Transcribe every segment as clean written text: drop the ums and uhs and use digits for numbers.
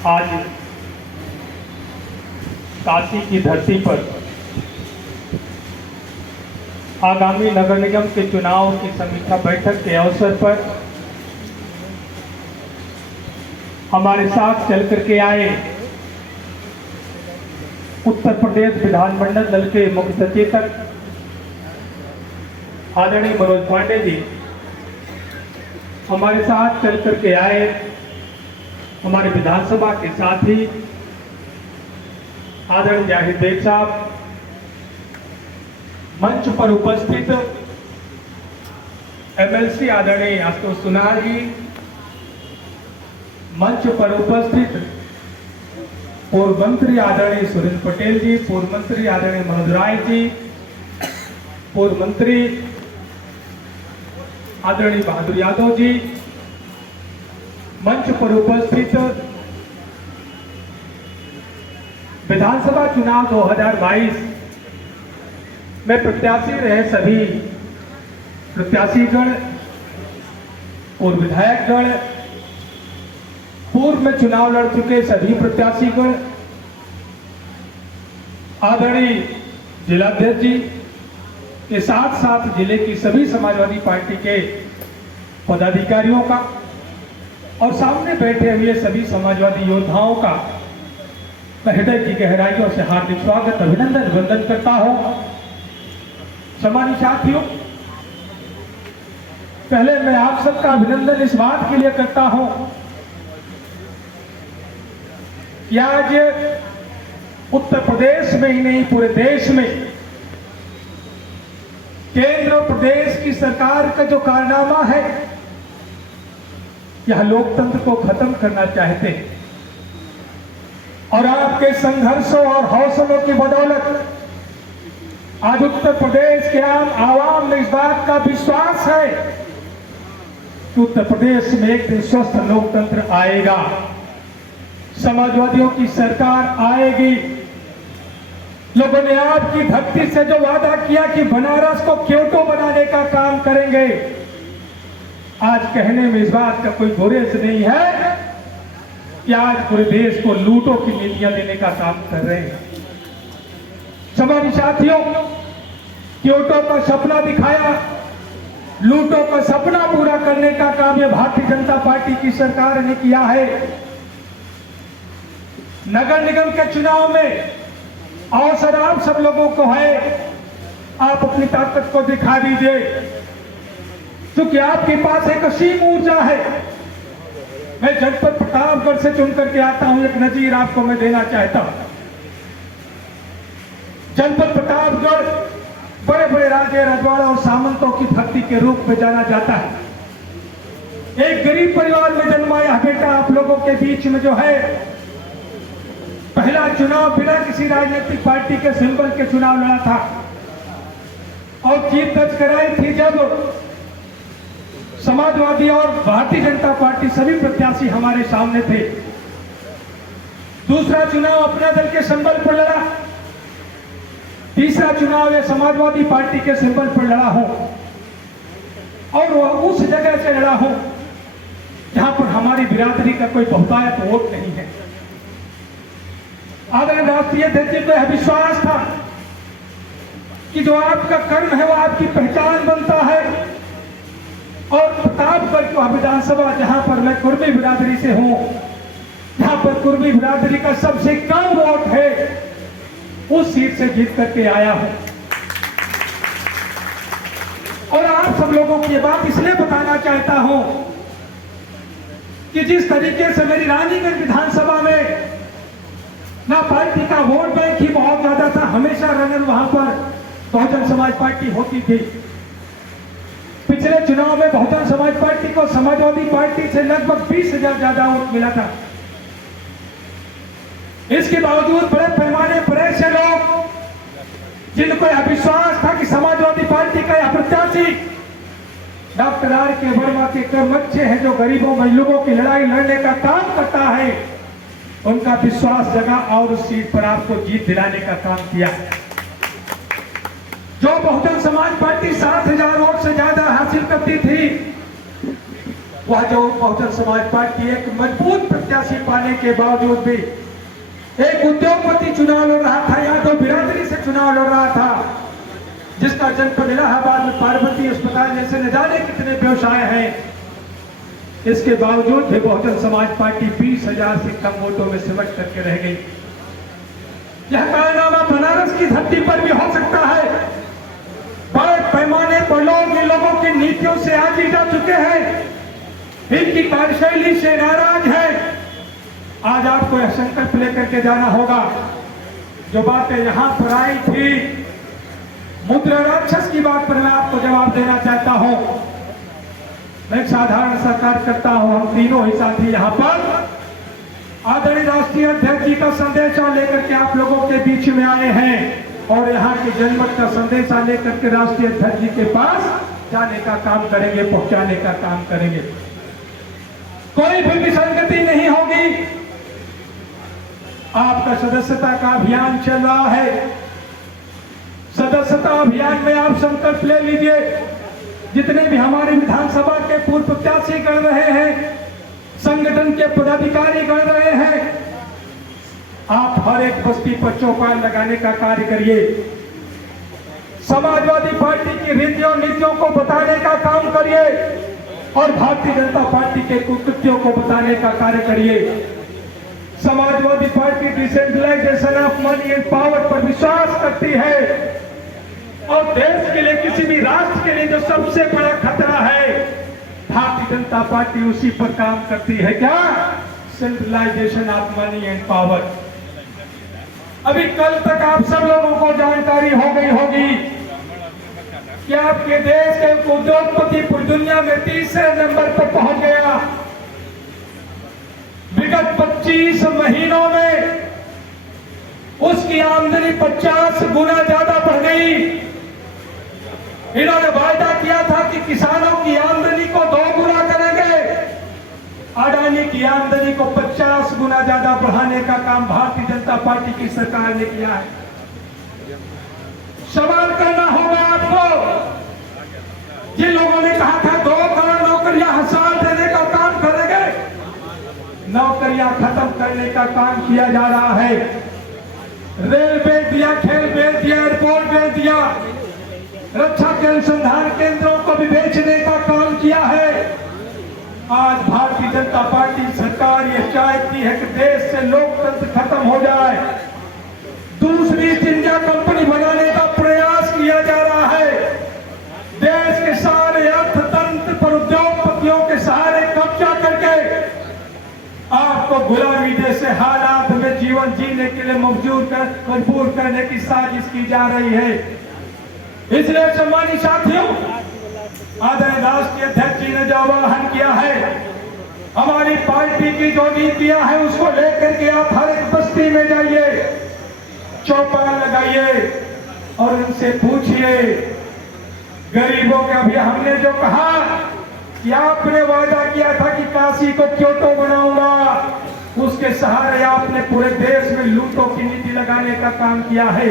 आज काशी की धरती पर आगामी नगर निगम के चुनाव की समीक्षा बैठक के अवसर पर हमारे साथ चल करके आए उत्तर प्रदेश विधानमंडल दल के मुख्य सचेतक आदरणीय मनोज पांडे जी, हमारे साथ चल करके आए हमारे विधानसभा के साथी आदरणीय जाहिद बेग साहब, मंच पर उपस्थित एमएलसी आदरणीय आशुतोष सुनार जी, मंच पर उपस्थित पूर्व मंत्री आदरणीय सुरेंद्र पटेल जी, पूर्व मंत्री आदरणीय मनोज राय जी, पूर्व मंत्री आदरणीय बहादुर यादव जी, मंच पर उपस्थित विधानसभा चुनाव 2022 में प्रत्याशी रहे सभी प्रत्याशीगण, पूर्व विधायकगण, पूर्व में चुनाव लड़ चुके सभी प्रत्याशीगण, आदरणीय जिलाध्यक्ष जी के साथ साथ जिले की सभी समाजवादी पार्टी के पदाधिकारियों का और सामने बैठे हुए सभी समाजवादी योद्धाओं का मैं हृदय की गहराइयों से हार्दिक स्वागत अभिनंदन वंदन करता हूं। सम्मानित साथियों, पहले मैं आप सबका अभिनंदन इस बात के लिए करता हूं कि आज उत्तर प्रदेश में ही नहीं पूरे देश में केंद्र और प्रदेश की सरकार का जो कारनामा है, यह लोकतंत्र को खत्म करना चाहते हैं और आपके संघर्षों और हौसलों की बदौलत आज उत्तर प्रदेश के आम आवाम में इस बात का विश्वास है कि उत्तर प्रदेश में एक दिन स्वस्थ लोकतंत्र आएगा, समाजवादियों की सरकार आएगी। लोगों ने आपकी धरती से जो वादा किया कि बनारस को क्योटो बनाने का काम करेंगे, आज कहने में इस बात का कोई गुरेज नहीं है कि आज पूरे देश को लूटों की नीतियां देने का काम कर रहे हैं। हमारे साथियों, क्योटो का सपना दिखाया, लूटों का सपना पूरा करने का काम यह भारतीय जनता पार्टी की सरकार ने किया है। नगर निगम के चुनाव में अवसर आप सब लोगों को है, आप अपनी ताकत को दिखा दीजिए, क्योंकि आपके पास एक असीम ऊर्जा है। मैं जनपद प्रतापगढ़ से चुन करके आता हूं, एक नजीर आपको मैं देना चाहता हूं। जनपद प्रतापगढ़ बड़े बड़े राजे रजवाड़ा और सामंतों की धरती के रूप में जाना जाता है। एक गरीब परिवार में जन्माया बेटा आप लोगों के बीच में जो है पहला चुनाव बिना किसी राजनीतिक पार्टी के सिंबल के चुनाव लड़ा था और जीत दर्ज कराई थी जब समाजवादी और भारतीय जनता पार्टी सभी प्रत्याशी हमारे सामने थे। दूसरा चुनाव अपना दल के सिंबल पर लड़ा, तीसरा चुनाव ये समाजवादी पार्टी के सिंबल पर लड़ा हूं और वह उस जगह से लड़ा हूं जहां पर हमारी बिरादरी का कोई बहुतायत वोट नहीं है। आदरणीय राष्ट्रीय अध्यक्ष को यह विश्वास था कि जो आपका कर्म है वो आपकी पहचान बनता है और प्रतापगढ़ की विधानसभा जहां पर मैं कुर्मी बिरादरी से हूं, जहां पर कुर्मी बिरादरी का सबसे कम वोट है, उस सीट से जीत करके आया हूं। और आप सब लोगों को यह बात इसलिए बताना चाहता हूं कि जिस तरीके से मेरी रानीगंज विधानसभा में ना पार्टी का वोट बैंक ही बहुत ज्यादा था, हमेशा रनर वहां पर बहुजन समाज पार्टी होती थी। पिछले चुनाव में बहुजन समाज पार्टी को समाजवादी पार्टी से लगभग 20,000 ज्यादा वोट मिला था। इसके बावजूद बड़े पैमाने पर ऐसे लोग जिनको यह विश्वास था कि समाजवादी पार्टी का यह प्रत्याशी डॉक्टर R.K. वर्मा के कर्म अच्छे हैं, जो गरीबों मजलूमों की लड़ाई लड़ने का काम करता है, उनका विश्वास जगा और उस सीट पर आपको जीत दिलाने का काम किया। जो बहुजन समाज पार्टी 7,000 वोट से ज्यादा हासिल करती थी, वह जो बहुजन समाज पार्टी एक मजबूत प्रत्याशी पाने के बावजूद भी एक उद्योगपति चुनाव लड़ रहा था, या तो बिरादरी से चुनाव लड़ रहा था, जिसका जनपद इलाहाबाद में पार्वती अस्पताल जैसे न जाने कितने व्यवसाय हैं, इसके बावजूद भी बहुजन समाज पार्टी 20,000 से कम वोटों में सिमट करके रह गई। यह कारनामा बनारस की धरती पर भी हो सकता है। बड़े पैमाने पर लोग इन लोगों की नीतियों से आगे जा चुके हैं, इनकी कार्यशैली से नाराज है। आज आपको यह संकल्प लेकर के जाना होगा। जो बातें यहां पर आई थी, मुद्रा राक्षस की बात पर मैं आपको जवाब देना चाहता हूं। मैं एक साधारण सा कार्यकर्ता हूं, हम तीनों ही साथी यहां पर आदरणीय राष्ट्रीय अध्यक्ष जी का संदेशा लेकर के आप लोगों के बीच में आए हैं और यहाँ के जनमत का संदेशा लेकर के राष्ट्रीय अध्यक्ष जी के पास जाने का काम करेंगे, पहुंचाने का काम करेंगे। कोई भी विसंगति नहीं होगी। आपका सदस्यता का अभियान चल रहा है। सदस्यता अभियान में आप संकल्प ले लीजिए। जितने भी हमारे विधानसभा के पूर्व प्रत्याशी कर रहे हैं, संगठन के पदाधिकारी कर रहे हैं, आप हर एक बस्ती पर चौपाल लगाने का कार्य करिए। समाजवादी पार्टी की रीतियों नीतियों को बताने का काम करिए और भारतीय जनता पार्टी के कुकृत्यों को बताने का कार्य करिए। Samajwadi Party decentralisation of money and power पर विश्वास करती है और देश के लिए, किसी भी राष्ट्र के लिए जो सबसे बड़ा खतरा है, भारतीय जनता पार्टी उसी पर काम करती है। क्या? Centralisation of money and power. अभी कल तक आप सब लोगों को जानकारी हो गई होगी कि आपके देश के उद्योगपति पूरी दुनिया में तीसरे नंबर पर पहुंच गया। विगत 25 महीनों में उसकी आमदनी 50 गुना ज्यादा बढ़ गई। इन्होंने वायदा किया था कि किसानों की आमदनी को 2 गुना करेंगे। अडानी की आमदनी को 50 गुना ज्यादा बढ़ाने का काम भारतीय जनता पार्टी की सरकार ने किया है। सवाल करना होगा आपको। जिन लोगों ने कहा था 2 करोड़ नौकरियां हर साल देने का काम करेंगे, नौकरियां खत्म करने का काम किया जा रहा है। रेल बेच दिया, खेल बेच दिया, एयरपोर्ट बेच दिया, रक्षा के अनुसंधान केंद्रों को भी बेचने का काम किया है। आज भारतीय जनता पार्टी सरकार ये चाहती है कि देश से लोकतंत्र खत्म हो जाए। दूसरी ईस्ट इंडिया कंपनी बनाने का प्रयास किया जा रहा है। देश के सारे अर्थतंत्र पर उद्योगपतियों के सहारे कब्जा करके आपको गुलामी जैसे हालात में जीवन जीने के लिए मजबूर करने की साजिश की जा रही है। इसलिए सम्मानित साथियों, आदरणीय राष्ट्रीय अध्यक्ष जी ने जो आह्वान किया है, हमारी पार्टी की जो नीतियां हैं उसको लेकर के आप हर एक बस्ती में जाइए, चौपाल लगाइए और उनसे पूछिए। गरीबों के अभी हमने जो कहा कि आपने वादा किया था कि काशी को क्योटो बनाऊंगा, उसके सहारे आपने पूरे देश में लूटों की नीति लगाने का काम किया है।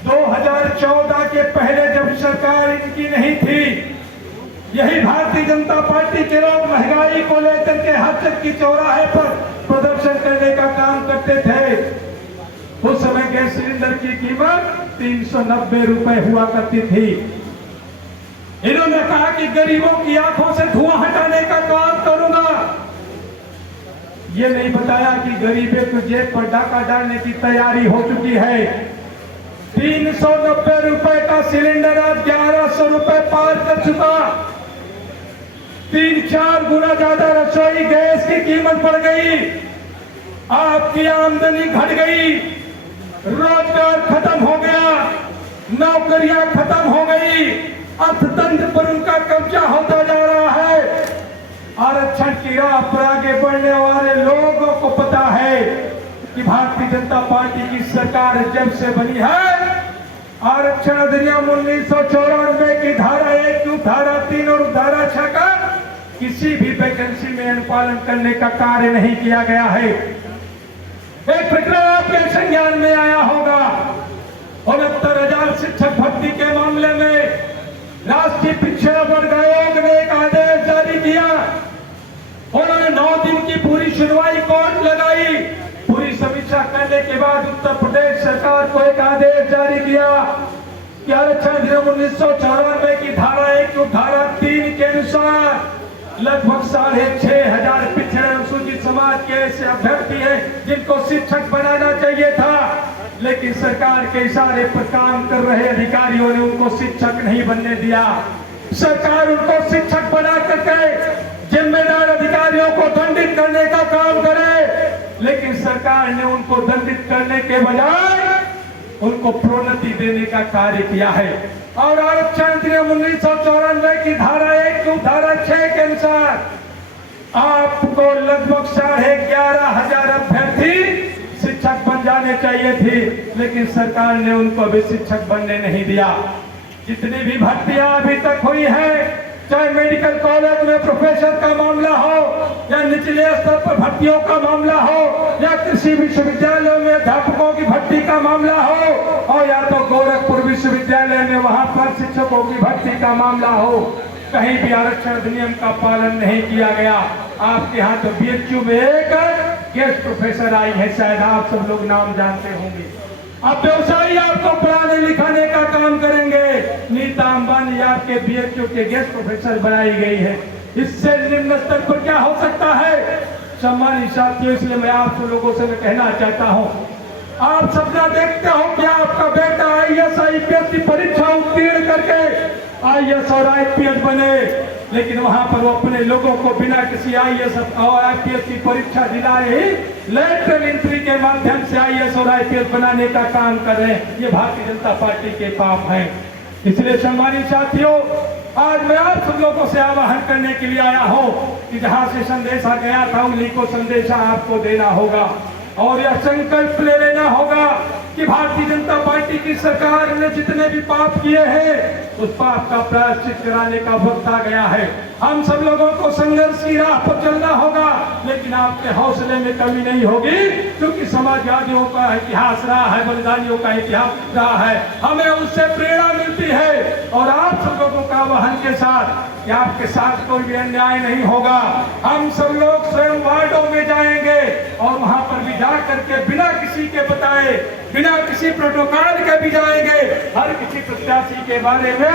2014 के पहले जब सरकार इनकी नहीं थी, यही भारतीय जनता पार्टी के लोग महंगाई को लेकर के हर चक्की चौराहे पर प्रदर्शन करने का काम करते थे। उस समय गैस सिलेंडर की कीमत 390 रुपए हुआ करती थी। इन्होंने कहा कि गरीबों की आंखों से धुआं हटाने का काम करूंगा। ये नहीं बताया कि गरीबों को जेब पर डाका डालने की तैयारी हो चुकी है। 390 रुपए का सिलेंडर आज 1100 रुपए पार कर चुका। 3-4 गुना ज्यादा रसोई गैस की कीमत बढ़ गई। आपकी आमदनी घट गई, रोजगार खत्म हो गया, नौकरियां खत्म हो गई, अर्थतंत्र पर उनका कब्जा होता जा रहा है। आरक्षण की राह पर आगे बढ़ने वाले लोगों को पता है कि भारतीय जनता पार्टी की सरकार जब से बनी है, आरक्षण अधिनियम 1994 की धारा 1, धारा 3 और धारा 6 का किसी भी वैकेंसी में अनुपालन करने का कार्य नहीं किया गया है। एक प्रकरण आपके संज्ञान में आया होगा। 69,000 शिक्षक भर्ती के मामले में राष्ट्रीय पिछड़ा वर्ग आयोग ने एक आदेश जारी किया नियम 1994 की धारा 1 धारा 3 के अनुसार लगभग 6,500 पिछड़े अनुसूचित समाज के ऐसे अभ्यर्थी हैं जिनको शिक्षक बनाना चाहिए था, लेकिन सरकार के इशारे पर काम कर रहे अधिकारियों ने उनको शिक्षक नहीं बनने दिया। सरकार उनको शिक्षक बना करके जिम्मेदार अधिकारियों को दंडित करने का काम करे, लेकिन सरकार ने उनको दंडित करने के बजाय उनको प्रोन्नति देने का कार्य किया है। और आरक्षण नियम 1994 की धारा 1 धारा 6 के अनुसार आपको लगभग 11,500 अभ्यर्थी शिक्षक बन जाने चाहिए थे, लेकिन सरकार ने उनको अभी शिक्षक बनने नहीं दिया। जितनी भी भर्तियां अभी तक हुई है, चाहे मेडिकल कॉलेज में प्रोफेसर का मामला हो, या निचले स्तर पर भर्तियों का मामला हो, या कृषि विश्वविद्यालयों में अध्यापकों की भर्ती का मामला हो, और या तो गोरखपुर विश्वविद्यालय में वहां पर शिक्षकों की भर्ती का मामला हो, कहीं भी आरक्षण अधिनियम का पालन नहीं किया गया। आपके यहाँ तो बीएचयू में एक गेस्ट प्रोफेसर आई है, शायद आप सब लोग नाम जानते होंगे। अब व्यवसायी आपको पढ़ाने लिखाने का काम करेंगे। नीता अंबानी आपके बीएचयू के गेस्ट प्रोफेसर बनाई गई है। इससे निम्न स्तर पर क्या हो सकता है? सम्मानित साथियों, इसलिए मैं आप सब लोगों से कहना चाहता हूँ, आप सपना देखते हो कि आपका बेटा आईएएस आईपीएस की परीक्षा उत्तीर्ण करके आईएएस और आईपीएस बने, लेकिन वहां पर वो अपने लोगों को बिना किसी आईएएस और आईपीएस की परीक्षा दिलाए ही लेटरल एंट्री के माध्यम से आईएएस और आईपीएस बनाने का काम कर रहे हैं। ये भारतीय जनता पार्टी के पाप हैं। इसलिए सम्मानित साथियों, आज मैं आप सब लोगों से आह्वान करने के लिए आया हूं कि जहां से संदेशा गया था उन्हीं को संदेशा आपको देना होगा, और यह संकल्प ले लेना होगा कि भारतीय जनता पार्टी की सरकार ने जितने भी पाप किए हैं उस पाप का प्रायश्चित कराने का वक्त आ गया है। हम सब लोगों को संघर्ष की राह पर चलना होगा, लेकिन आपके हौसले में कमी नहीं होगी, क्योंकि समाजवादियों का इतिहास रहा है, बलिदानियों का इतिहास रहा है, हमें उससे प्रेरणा मिलती है। और आप सब लोगों का आह्वान के साथ कि आपके साथ कोई भी अन्याय नहीं होगा। हम सब लोग स्वयं वार्डों में जाएंगे और वहां पर भी जा करके बिना किसी के बताए, बिना किसी प्रोटोकॉल के भी जाएंगे, हर किसी प्रत्याशी के बारे में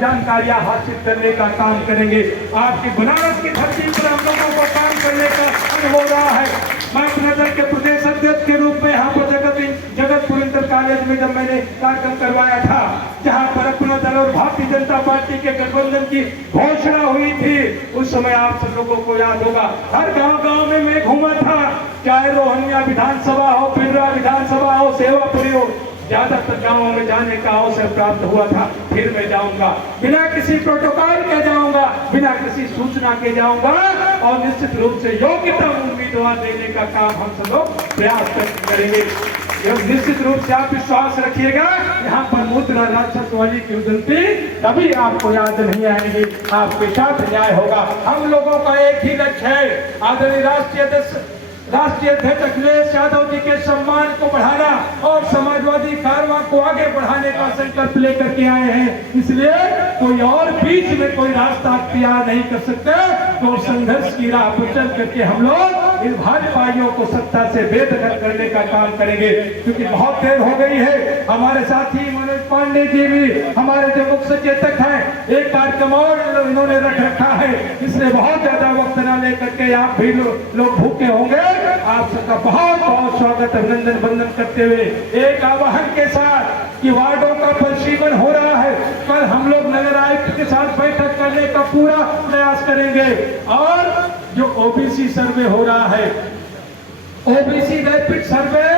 जानकारियां हासिल करने का काम करेंगे। आपकी बनारस की धरती पर हम लोगों को काम करने का अनुभव रहा है। मैं अपने दल के प्रदेश अध्यक्ष के रूप में यहाँ पर जगतपुर इंटर कॉलेज में जब मैंने कार्यक्रम करवाया था, जहाँ पर अपना दल और भारतीय जनता पार्टी के गठबंधन की घोषणा हुई थी, उस समय आप सब लोगों को याद होगा, हर गांव में मैं घूमा था, चाहे रोहनिया विधानसभा हो, पिंडरा विधानसभा हो, सेवापुरी हो, ज्यादातर गांवों में जाने का अवसर प्राप्त हुआ था। फिर मैं जाऊंगा, बिना किसी प्रोटोकॉल के जाऊंगा, बिना किसी सूचना के जाऊंगा, और निश्चित रूप से योग्यता उम्मीदवार देने का काम हम सब लोग प्रयास करेंगे। निश्चित रूप से आप विश्वास रखिएगा, यहाँ पर मुद्रा राक्षस वाली की उदंती कभी आपको याद नहीं आएगी, आपके साथ न्याय होगा। हम लोगों का एक ही लक्ष्य है, आदरणीय राष्ट्रीय अध्यक्ष अखिलेश यादव जी के सम्मान को बढ़ाना और समाजवादी कारवां को आगे बढ़ाने का संकल्प लेकर के आए हैं। इसलिए कोई और बीच में कोई रास्ता अख्तियार नहीं कर सकते, तो संघर्ष की राह पर चल करके हम लोग इन भाजपाइयों को सत्ता से बेदखल करने का काम करेंगे, क्योंकि बहुत देर हो गई है। हमारे साथी मनोज पांडे जी भी हमारे जो मुख्य सचेतक हैं, एक कार्यक्रम और इन्होंने रख रखा है, इसलिए बहुत ज्यादा वक्त न लेकर के आप भी लोग भूखे होंगे। आप सबका बहुत बहुत स्वागत, अभिनंदन वंदन करते हुए एक आह्वान के साथ कि वार्डों का परिशीलन हो रहा है, कल हम लोग नगर आयुक्त के साथ बैठक करने का पूरा प्रयास करेंगे। और जो ओबीसी सर्वे हो रहा है, ओबीसी रैपिड सर्वे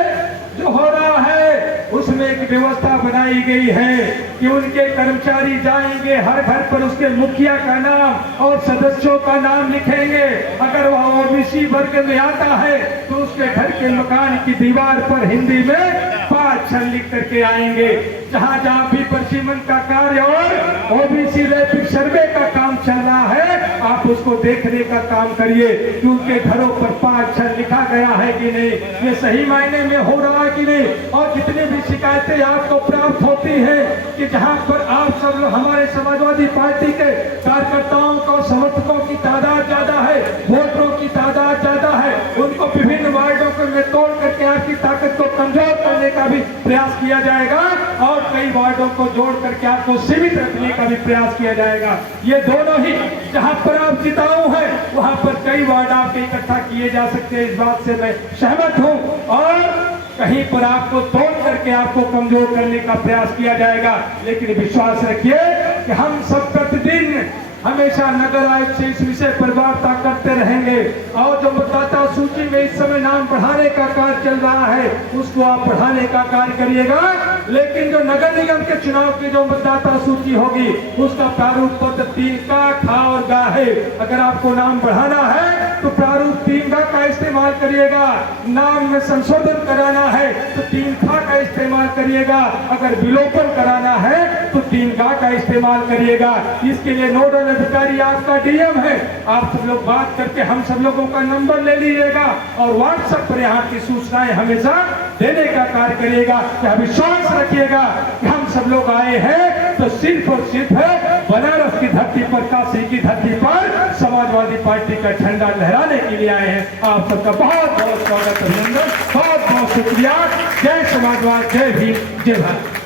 जो हो रहा है, उसमें एक व्यवस्था बनाई गई है कि उनके कर्मचारी जाएंगे, हर घर पर उसके मुखिया का नाम और सदस्यों का नाम लिखेंगे। अगर वह ओबीसी वर्ग में आता है तो उसके घर के मकान की दीवार पर हिंदी में 5 अक्षर लिख करके आएंगे। जहां जहां भी परिसीमन का कार्य और ओबीसी रैपिड सर्वे का काम चल रहा है, आप उसको देखने का काम करिए कि उनके घरों पर 5 अक्षर लिखा गया है कि नहीं, ये सही मायने में हो रहा है कि नहीं। और जितनी भी शिकायतें आपको प्राप्त होती है कि जहां पर आप सब लोग, हमारे समाजवादी पार्टी के कार्यकर्ताओं को, समर्थकों की तादाद ज्यादा है, वोटरों की तादाद ज्यादा है, उनको विभिन्न वार्डों में तोड़ करके आपकी ताकत को कमजोर करने का भी प्रयास किया जाएगा। और कई वार्डों को जोड़ करके आपको सीमित रखने का भी प्रयास किया जाएगा। ये दोनों ही जहां पर आप जिताऊ हैं वहां पर कई वार्ड आपके इकट्ठा किए जा सकते हैं, इस बात से मैं सहमत हूं। और कहीं पर आपको तोड़ करके आपको कमजोर करने का प्रयास किया जाएगा, लेकिन विश्वास रखिए कि हम सब प्रतिदिन हमेशा नगर आयुक्त से इस विषय पर वार्ता करते रहेंगे। और जो मतदाता सूची में इस समय नाम बढ़ाने का कार्य चल रहा है उसको आप बढ़ाने का कार्य करिएगा, लेकिन जो नगर निगम के चुनाव की जो मतदाता सूची होगी उसका प्रारूप पत्र 3 का खा और गा है। अगर आपको नाम बढ़ाना है तो प्रारूप 3 का इस्तेमाल करिएगा, नाम में संशोधन कराना है तो 3 खा का इस्तेमाल करिएगा, अगर विलोपन कराना है तो 3 का इस्तेमाल करिएगा। इसके लिए नोडल अधिकारी आपका डीएम है, आप सब लोग बात करके हम सब लोगों का नंबर ले लीजिएगा और व्हाट्सएप पर यहाँ की सूचनाएं हमेशा देने का कार्य करिएगा। क्या विश्वास रखिएगा कि हम सब लोग आए हैं तो सिर्फ और सिर्फ बनारस की धरती पर, काशी की धरती पर समाजवादी पार्टी का झंडा लहराने के लिए आए हैं। आप सबका बहुत बहुत स्वागत, अभिनंदन, बहुत बहुत शुक्रिया। जय समाजवाद, जय भीम, जय भारत।